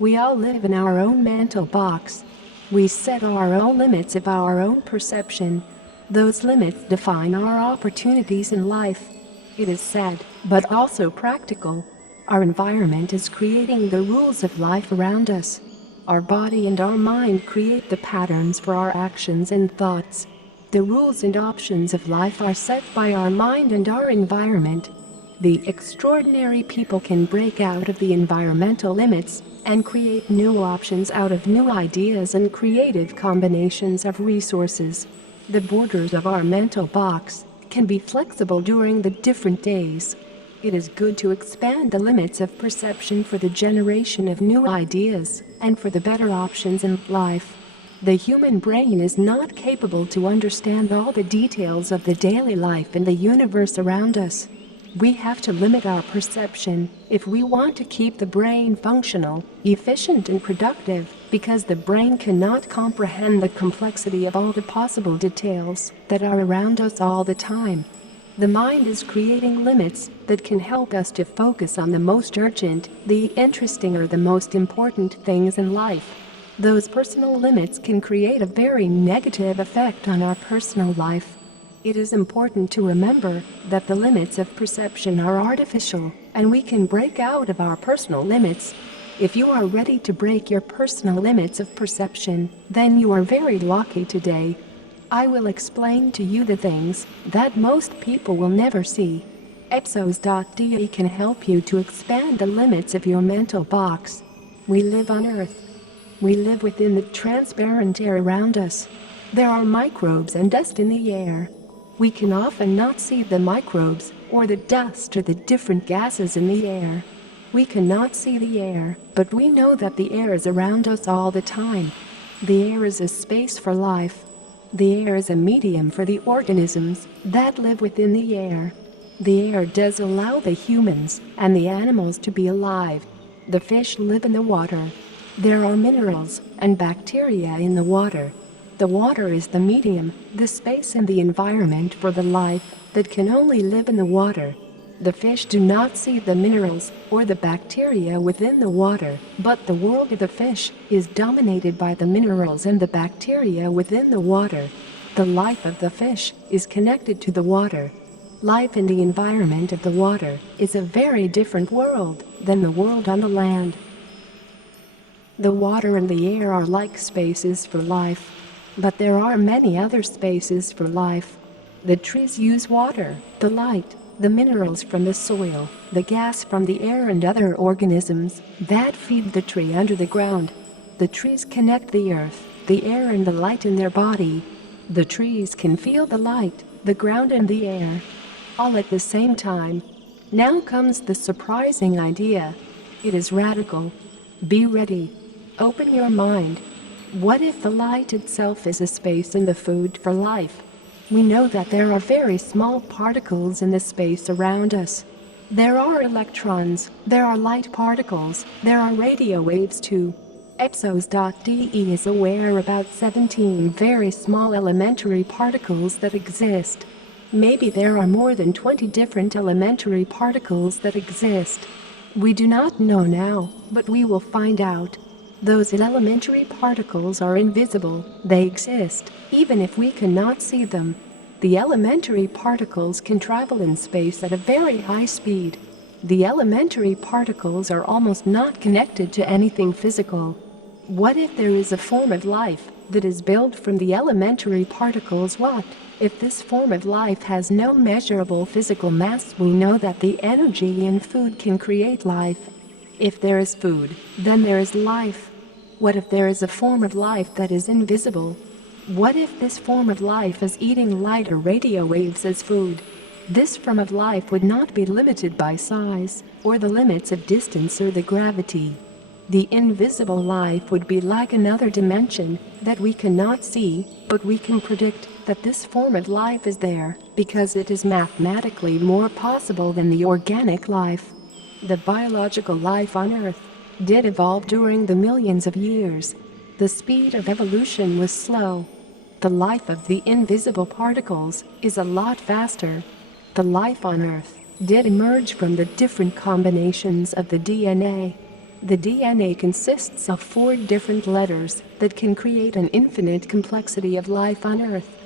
We all live in our own mental box. We set our own limits of our own perception. Those limits define our opportunities in life. It is sad, but also practical. Our environment is creating the rules of life around us. Our body and our mind create the patterns for our actions and thoughts. The rules and options of life are set by our mind and our environment. The extraordinary people can break out of the environmental limits and create new options out of new ideas and creative combinations of resources. The borders of our mental box can be flexible during the different days. It is good to expand the limits of perception for the generation of new ideas and for the better options in life. The human brain is not capable to understand all the details of the daily life and the universe around us. We have to limit our perception if we want to keep the brain functional, efficient and productive, because the brain cannot comprehend the complexity of all the possible details that are around us all the time. The mind is creating limits that can help us to focus on the most urgent, the interesting or the most important things in life. Those personal limits can create a very negative effect on our personal life. It is important to remember that the limits of perception are artificial, and we can break out of our personal limits. If you are ready to break your personal limits of perception, then you are very lucky today. I will explain to you the things that most people will never see. epSos.de can help you to expand the limits of your mental box. We live on Earth. We live within the transparent air around us. There are microbes and dust in the air. We can often not see the microbes or the dust or the different gases in the air. We cannot see the air, but we know that the air is around us all the time. The air is a space for life. The air is a medium for the organisms that live within the air. The air does allow the humans and the animals to be alive. The fish live in the water. There are minerals and bacteria in the water. The water is the medium, the space and the environment for the life that can only live in the water. The fish do not see the minerals or the bacteria within the water, but the world of the fish is dominated by the minerals and the bacteria within the water. The life of the fish is connected to the water. Life in the environment of the water is a very different world than the world on the land. The water and the air are like spaces for life, but there are many other spaces for life. The trees use water, the light, the minerals from the soil, the gas from the air and other organisms that feed the tree under the ground. The trees connect the earth, the air and the light in their body. The trees can feel the light, the ground and the air, all at the same time. Now comes the surprising idea. It is radical. Be ready. Open your mind. What if the light itself is a space in the food for life? We know that there are very small particles in the space around us. There are electrons, there are light particles, there are radio waves too. epSos.de is aware about 17 very small elementary particles that exist. Maybe there are more than 20 different elementary particles that exist. We do not know now, but we will find out. Those elementary particles are invisible, they exist, even if we cannot see them. The elementary particles can travel in space at a very high speed. The elementary particles are almost not connected to anything physical. What if there is a form of life that is built from the elementary particles? What if this form of life has no measurable physical mass? We know that the energy in food can create life. If there is food, then there is life. What if there is a form of life that is invisible? What if this form of life is eating light or radio waves as food? This form of life would not be limited by size, or the limits of distance or the gravity. The invisible life would be like another dimension that we cannot see, but we can predict that this form of life is there because it is mathematically more possible than the organic life. The biological life on Earth did evolve during the millions of years. The speed of evolution was slow. The life of the invisible particles is a lot faster. The life on Earth did emerge from the different combinations of the DNA. The DNA consists of 4 different letters that can create an infinite complexity of life on Earth.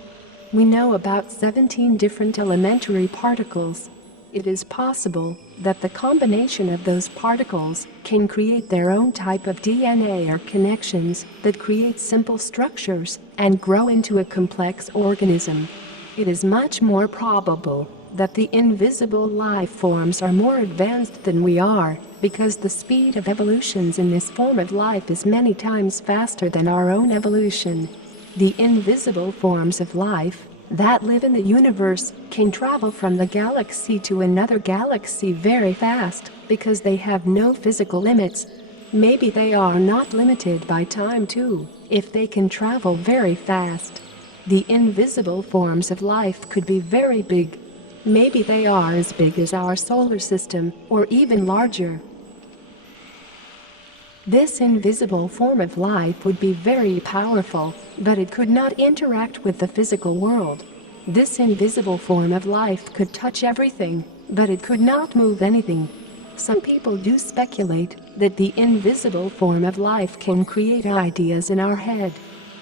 We know about 17 different elementary particles. It is possible that the combination of those particles can create their own type of DNA or connections that create simple structures and grow into a complex organism. It is much more probable that the invisible life forms are more advanced than we are, because the speed of evolutions in this form of life is many times faster than our own evolution. The invisible forms of life that live in the universe can travel from the galaxy to another galaxy very fast because they have no physical limits. Maybe they are not limited by time too, if they can travel very fast. The invisible forms of life could be very big. Maybe they are as big as our solar system, or even larger. This invisible form of life would be very powerful, but it could not interact with the physical world. This invisible form of life could touch everything, but it could not move anything. Some people do speculate that the invisible form of life can create ideas in our head.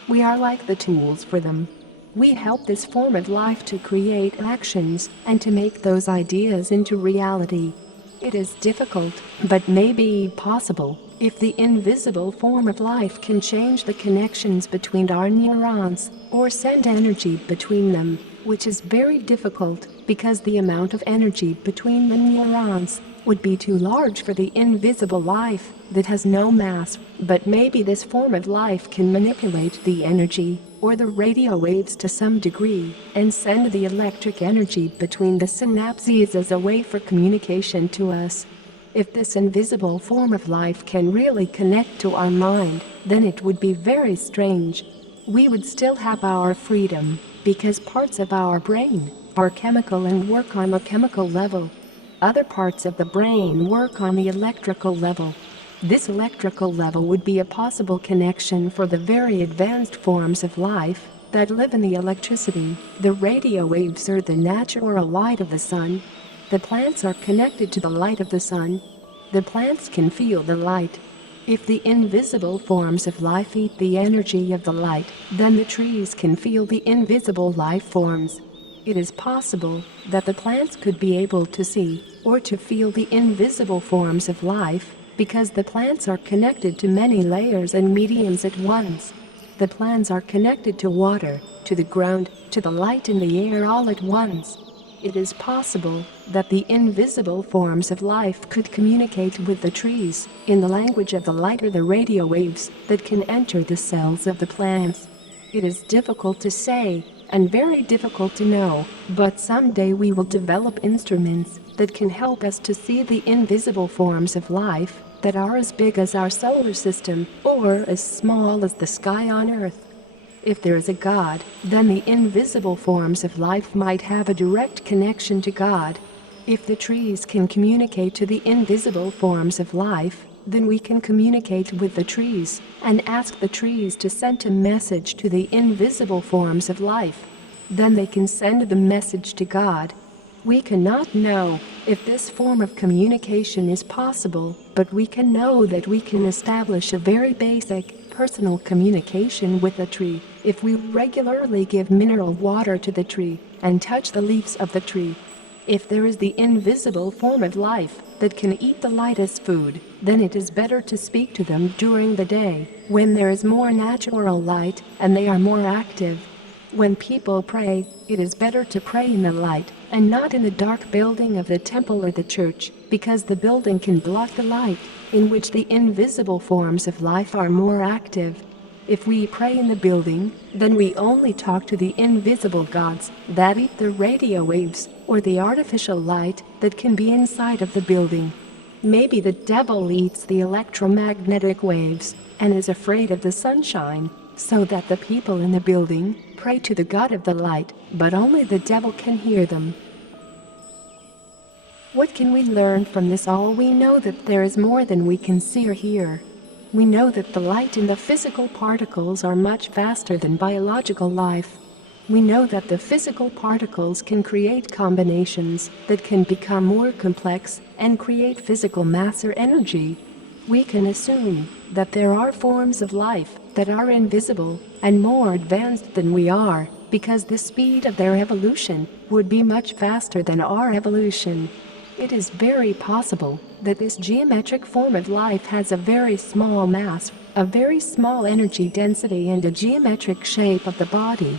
We are like the tools for them. We help this form of life to create actions and to make those ideas into reality. It is difficult, but maybe possible, if the invisible form of life can change the connections between our neurons or send energy between them, which is very difficult because the amount of energy between the neurons would be too large for the invisible life that has no mass. But maybe this form of life can manipulate the energy or the radio waves to some degree and send the electric energy between the synapses as a way for communication to us. If this invisible form of life can really connect to our mind, then it would be very strange. We would still have our freedom, because parts of our brain are chemical and work on a chemical level. Other parts of the brain work on the electrical level. This electrical level would be a possible connection for the very advanced forms of life that live in the electricity, the radio waves, or the natural light of the sun. The plants are connected to the light of the sun. The plants can feel the light. If the invisible forms of life eat the energy of the light, then the trees can feel the invisible life forms. It is possible that the plants could be able to see or to feel the invisible forms of life because the plants are connected to many layers and mediums at once. The plants are connected to water, to the ground, to the light in the air all at once. It is possible that the invisible forms of life could communicate with the trees in the language of the light or the radio waves that can enter the cells of the plants. It is difficult to say and very difficult to know, but someday we will develop instruments that can help us to see the invisible forms of life that are as big as our solar system or as small as the sky on Earth. If there is a God, then the invisible forms of life might have a direct connection to God. If the trees can communicate to the invisible forms of life, then we can communicate with the trees and ask the trees to send a message to the invisible forms of life. Then they can send the message to God. We cannot know if this form of communication is possible, but we can know that we can establish a very basic, personal communication with a tree if we regularly give mineral water to the tree and touch the leaves of the tree. If there is the invisible form of life that can eat the light as food, then it is better to speak to them during the day, when there is more natural light and they are more active. When people pray, it is better to pray in the light and not in the dark building of the temple or the church, because the building can block the light, in which the invisible forms of life are more active. If we pray in the building, then we only talk to the invisible gods that eat the radio waves or the artificial light that can be inside of the building. Maybe the devil eats the electromagnetic waves and is afraid of the sunshine, so that the people in the building pray to the God of the light, but only the devil can hear them. What can we learn from this all? We know that there is more than we can see or hear. We know that the light in the physical particles are much faster than biological life. We know that the physical particles can create combinations that can become more complex and create physical mass or energy. We can assume that there are forms of life that are invisible and more advanced than we are, because the speed of their evolution would be much faster than our evolution. It is very possible that this geometric form of life has a very small mass, a very small energy density, and a geometric shape of the body.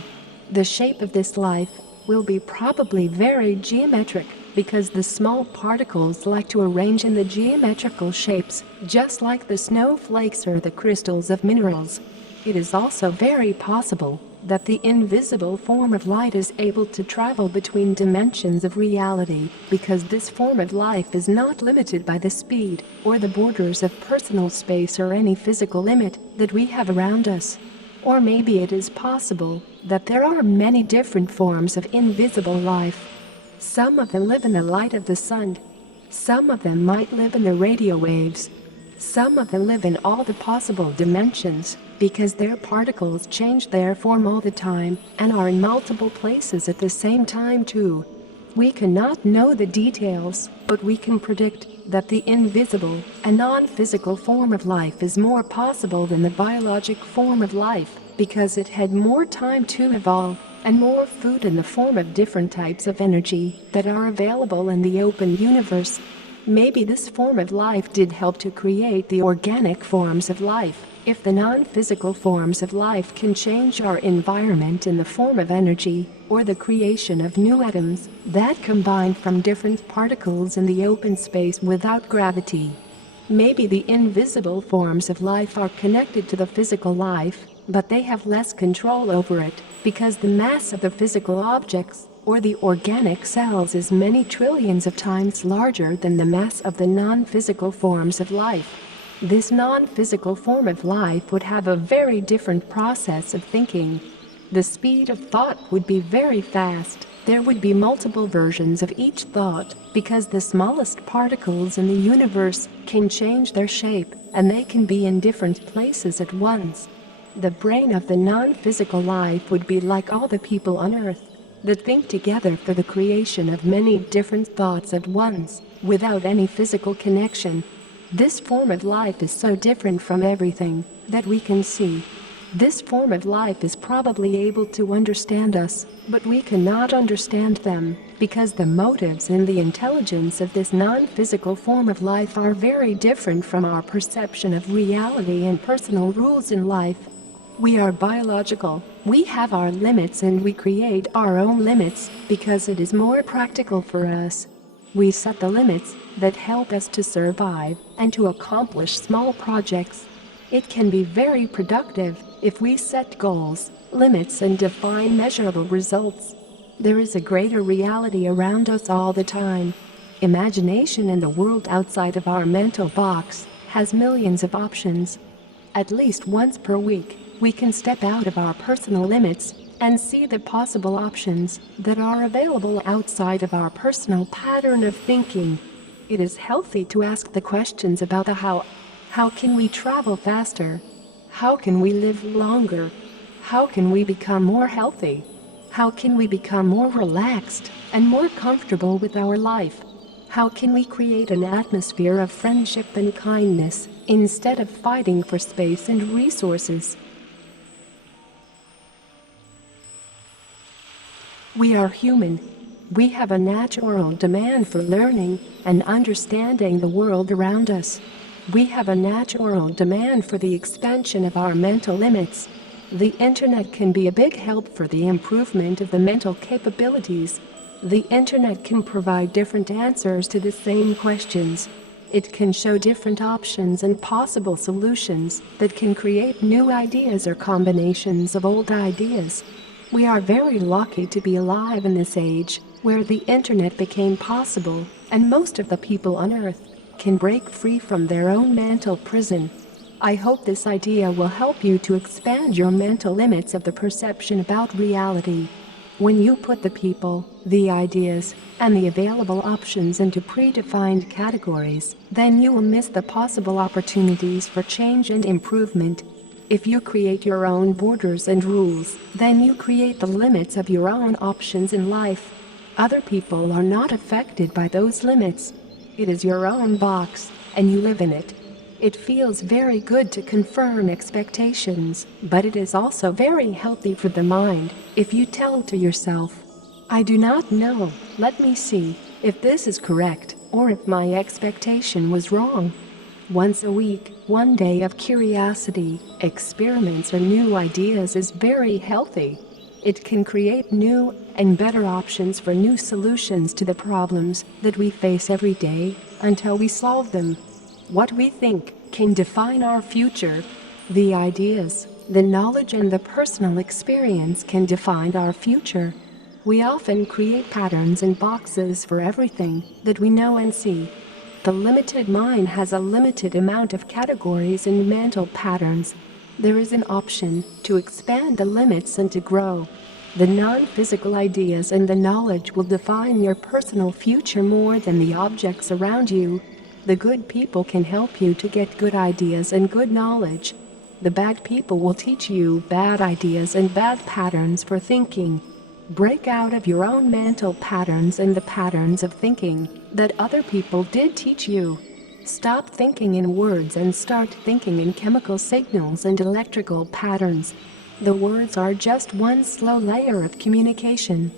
The shape of this life will be probably very geometric, because the small particles like to arrange in the geometrical shapes, just like the snowflakes or the crystals of minerals. It is also very possible that the invisible form of light is able to travel between dimensions of reality, because this form of life is not limited by the speed or the borders of personal space or any physical limit that we have around us. Or maybe it is possible that there are many different forms of invisible life. Some of them live in the light of the sun. Some of them might live in the radio waves. Some of them live in all the possible dimensions, because their particles change their form all the time and are in multiple places at the same time too. We cannot know the details, but we can predict that the invisible and non-physical form of life is more possible than the biologic form of life, because it had more time to evolve and more food in the form of different types of energy that are available in the open universe. Maybe this form of life did help to create the organic forms of life. If the non-physical forms of life can change our environment in the form of energy, or the creation of new atoms that combine from different particles in the open space without gravity. Maybe the invisible forms of life are connected to the physical life, but they have less control over it, because the mass of the physical objects, or the organic cells, is many trillions of times larger than the mass of the non-physical forms of life. This non-physical form of life would have a very different process of thinking. The speed of thought would be very fast. There would be multiple versions of each thought, because the smallest particles in the universe can change their shape, and they can be in different places at once. The brain of the non-physical life would be like all the people on Earth that think together for the creation of many different thoughts at once, without any physical connection. This form of life is so different from everything that we can see. This form of life is probably able to understand us, but we cannot understand them, because the motives and the intelligence of this non-physical form of life are very different from our perception of reality and personal rules in life. We are biological. We have our limits and we create our own limits because it is more practical for us. We set the limits that help us to survive and to accomplish small projects. It can be very productive if we set goals, limits, and define measurable results. There is a greater reality around us all the time. Imagination in the world outside of our mental box has millions of options. At least once per week, we can step out of our personal limits and see the possible options that are available outside of our personal pattern of thinking. It is healthy to ask the questions about the how. How can we travel faster? How can we live longer? How can we become more healthy? How can we become more relaxed and more comfortable with our life? How can we create an atmosphere of friendship and kindness instead of fighting for space and resources? We are human. We have a natural demand for learning and understanding the world around us. We have a natural demand for the expansion of our mental limits. The internet can be a big help for the improvement of the mental capabilities. The internet can provide different answers to the same questions. It can show different options and possible solutions that can create new ideas or combinations of old ideas. We are very lucky to be alive in this age where the internet became possible, and most of the people on Earth can break free from their own mental prison. I hope this idea will help you to expand your mental limits of the perception about reality. When you put the people, the ideas, and the available options into predefined categories, then you will miss the possible opportunities for change and improvement. If you create your own borders and rules, then you create the limits of your own options in life. Other people are not affected by those limits. It is your own box, and you live in it. It feels very good to confirm expectations, but it is also very healthy for the mind if you tell to yourself, I do not know, let me see if this is correct or if my expectation was wrong. Once a week, one day of curiosity, experiments or new ideas is very healthy. It can create new and better options for new solutions to the problems that we face every day until we solve them. What we think can define our future. The ideas, the knowledge and the personal experience can define our future. We often create patterns and boxes for everything that we know and see. The limited mind has a limited amount of categories and mental patterns. There is an option to expand the limits and to grow. The non-physical ideas and the knowledge will define your personal future more than the objects around you. The good people can help you to get good ideas and good knowledge. The bad people will teach you bad ideas and bad patterns for thinking. Break out of your own mental patterns and the patterns of thinking that other people did teach you. Stop thinking in words and start thinking in chemical signals and electrical patterns. The words are just one slow layer of communication.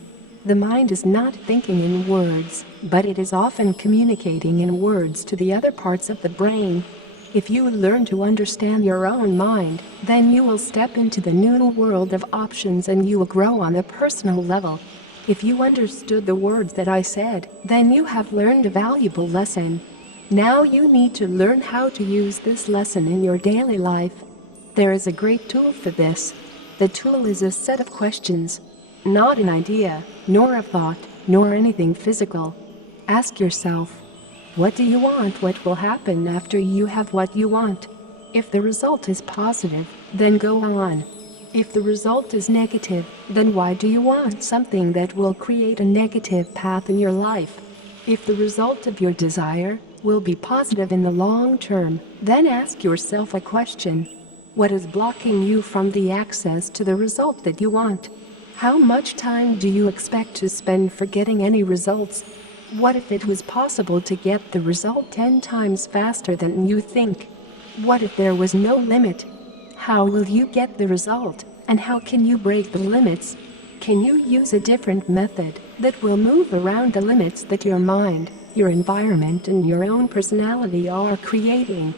The mind is not thinking in words, but it is often communicating in words to the other parts of the brain. If you learn to understand your own mind, then you will step into the new world of options and you will grow on a personal level. If you understood the words that I said, then you have learned a valuable lesson. Now you need to learn how to use this lesson in your daily life. There is a great tool for this. The tool is a set of questions. Not an idea, nor a thought, nor anything physical. Ask yourself, what do you want? What will happen after you have what you want? If the result is positive, then go on. If the result is negative, then why do you want something that will create a negative path in your life? If the result of your desire will be positive in the long term, then ask yourself a question. What is blocking you from the access to the result that you want? How much time do you expect to spend for getting any results? What if it was possible to get the result 10 times faster than you think? What if there was no limit? How will you get the result, and how can you break the limits? Can you use a different method that will move around the limits that your mind, your environment and your own personality are creating?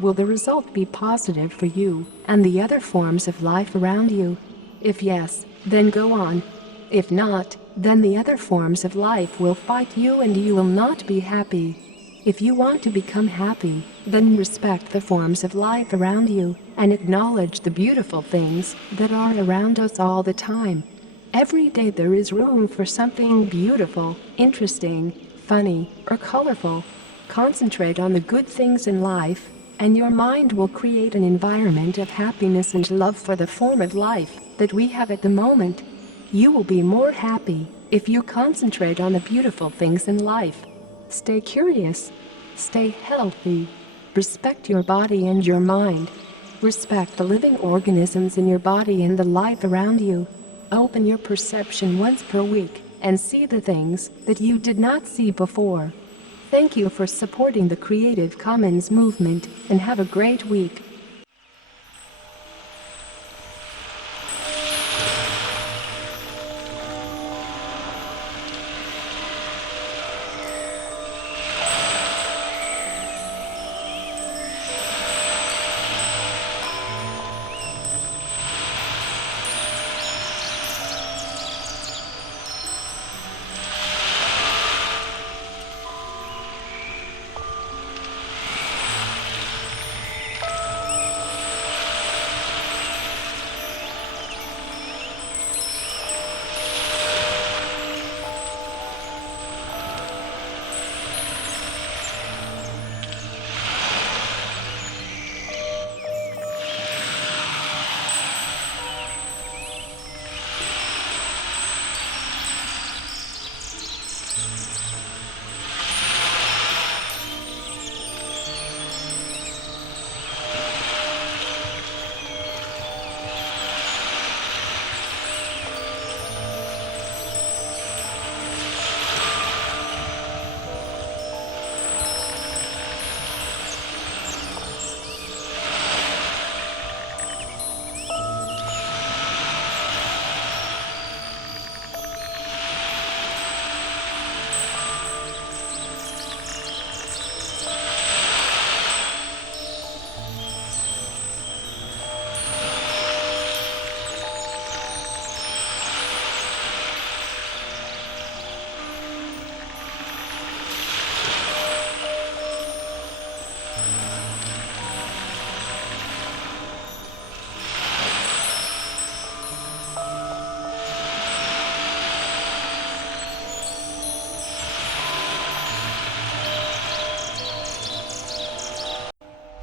Will the result be positive for you and the other forms of life around you? If yes, then go on. If not, then the other forms of life will fight you and you will not be happy. If you want to become happy, then respect the forms of life around you and acknowledge the beautiful things that are around us all the time. Every day there is room for something beautiful, interesting, funny, or colorful. Concentrate on the good things in life, and your mind will create an environment of happiness and love for the form of life that we have at the moment. You will be more happy if you concentrate on the beautiful things in life. Stay curious. Stay healthy. Respect your body and your mind. Respect the living organisms in your body and the life around you. Open your perception once per week and see the things that you did not see before. Thank you for supporting the Creative Commons movement and have a great week.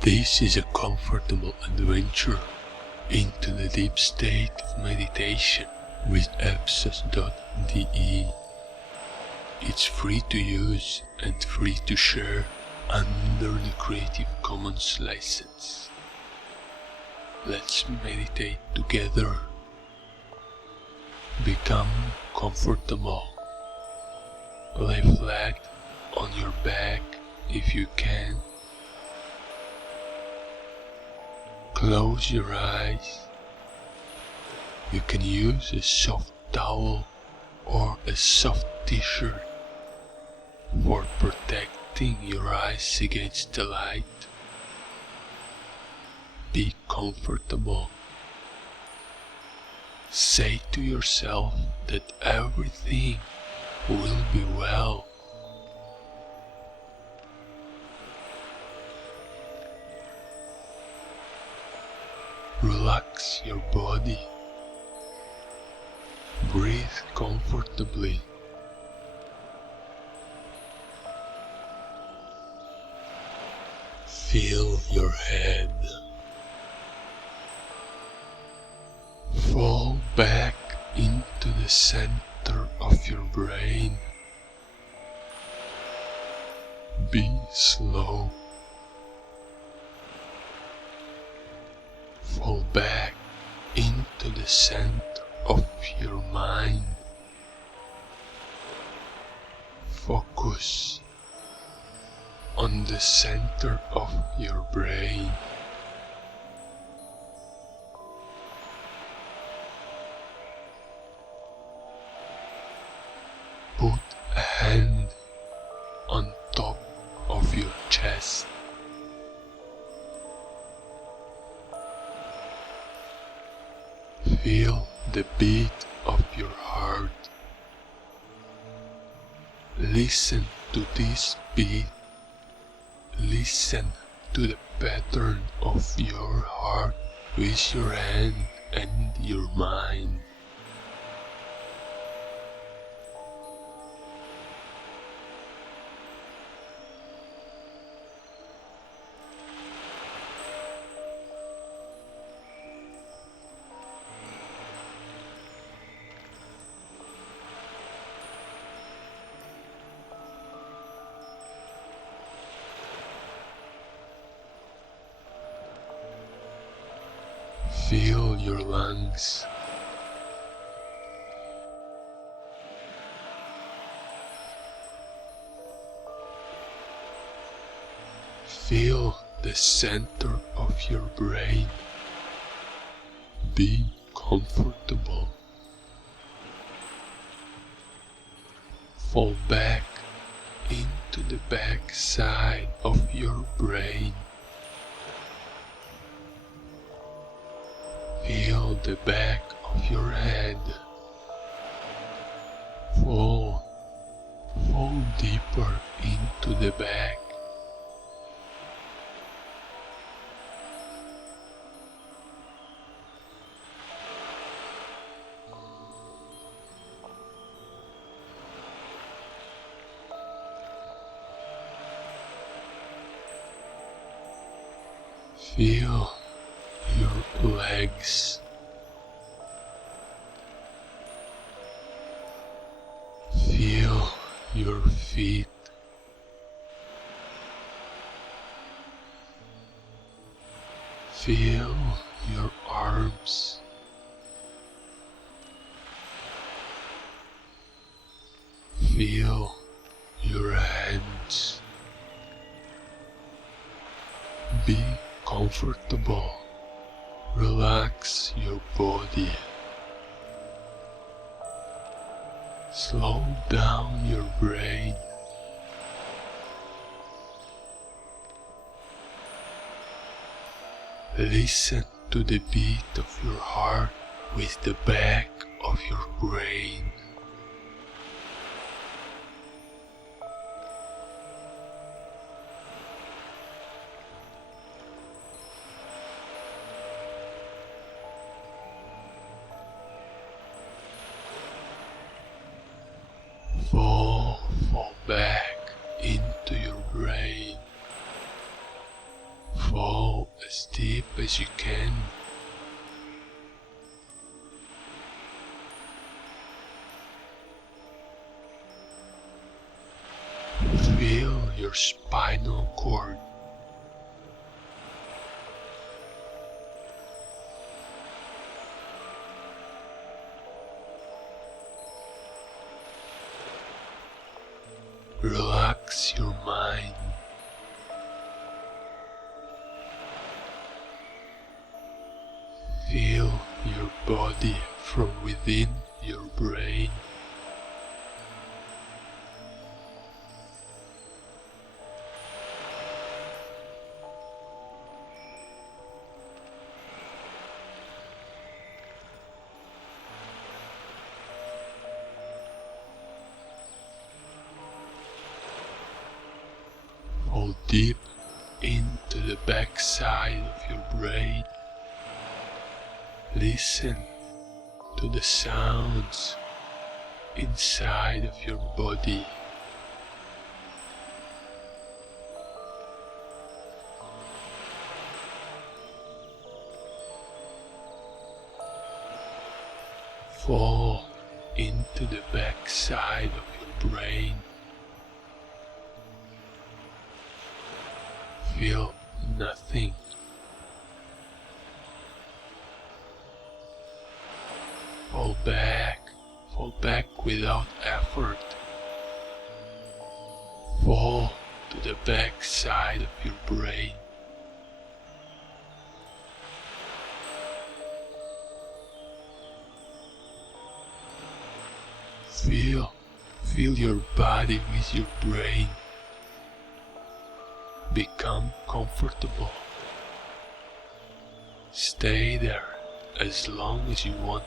This is a comfortable adventure into the deep state of meditation with epSos.de. It's free to use and free to share under the Creative Commons license. Let's meditate together. Become comfortable. Lay flat on your back if you can. Close your eyes. You can use a soft towel or a soft t-shirt for protecting your eyes against the light. Be comfortable. Say to yourself that everything will be well. Relax your body. Breathe comfortably. Feel your head. Fall back into the center of your brain. Be slow. Fall back into the center of your mind. Focus on the center of your brain. Put a hand on top of your chest. Feel the beat of your heart. Listen to this beat. Listen to the pattern of your heart with your hand and your mind. Feel your lungs. Feel the center of your brain. Be comfortable. Fall back into the back side of your brain. Feel the back of your head. Fall deeper into the back. Feel your legs. Feel your feet. Feel your arms. Feel your hands. Be comfortable. Relax your body. Slow down your brain. Listen to the beat of your heart with the back of your brain. Fall back into your brain. Fall as you can. Feel your spinal cord. Relax your mind. Feel your body from within your brain. Fall deep into the backside of your brain. Listen to the sounds inside of your body. Fall into the backside of your brain. Feel nothing. Fall back without effort. Fall to the back side of your brain. Feel your body with your brain. Become comfortable. Stay there as long as you want.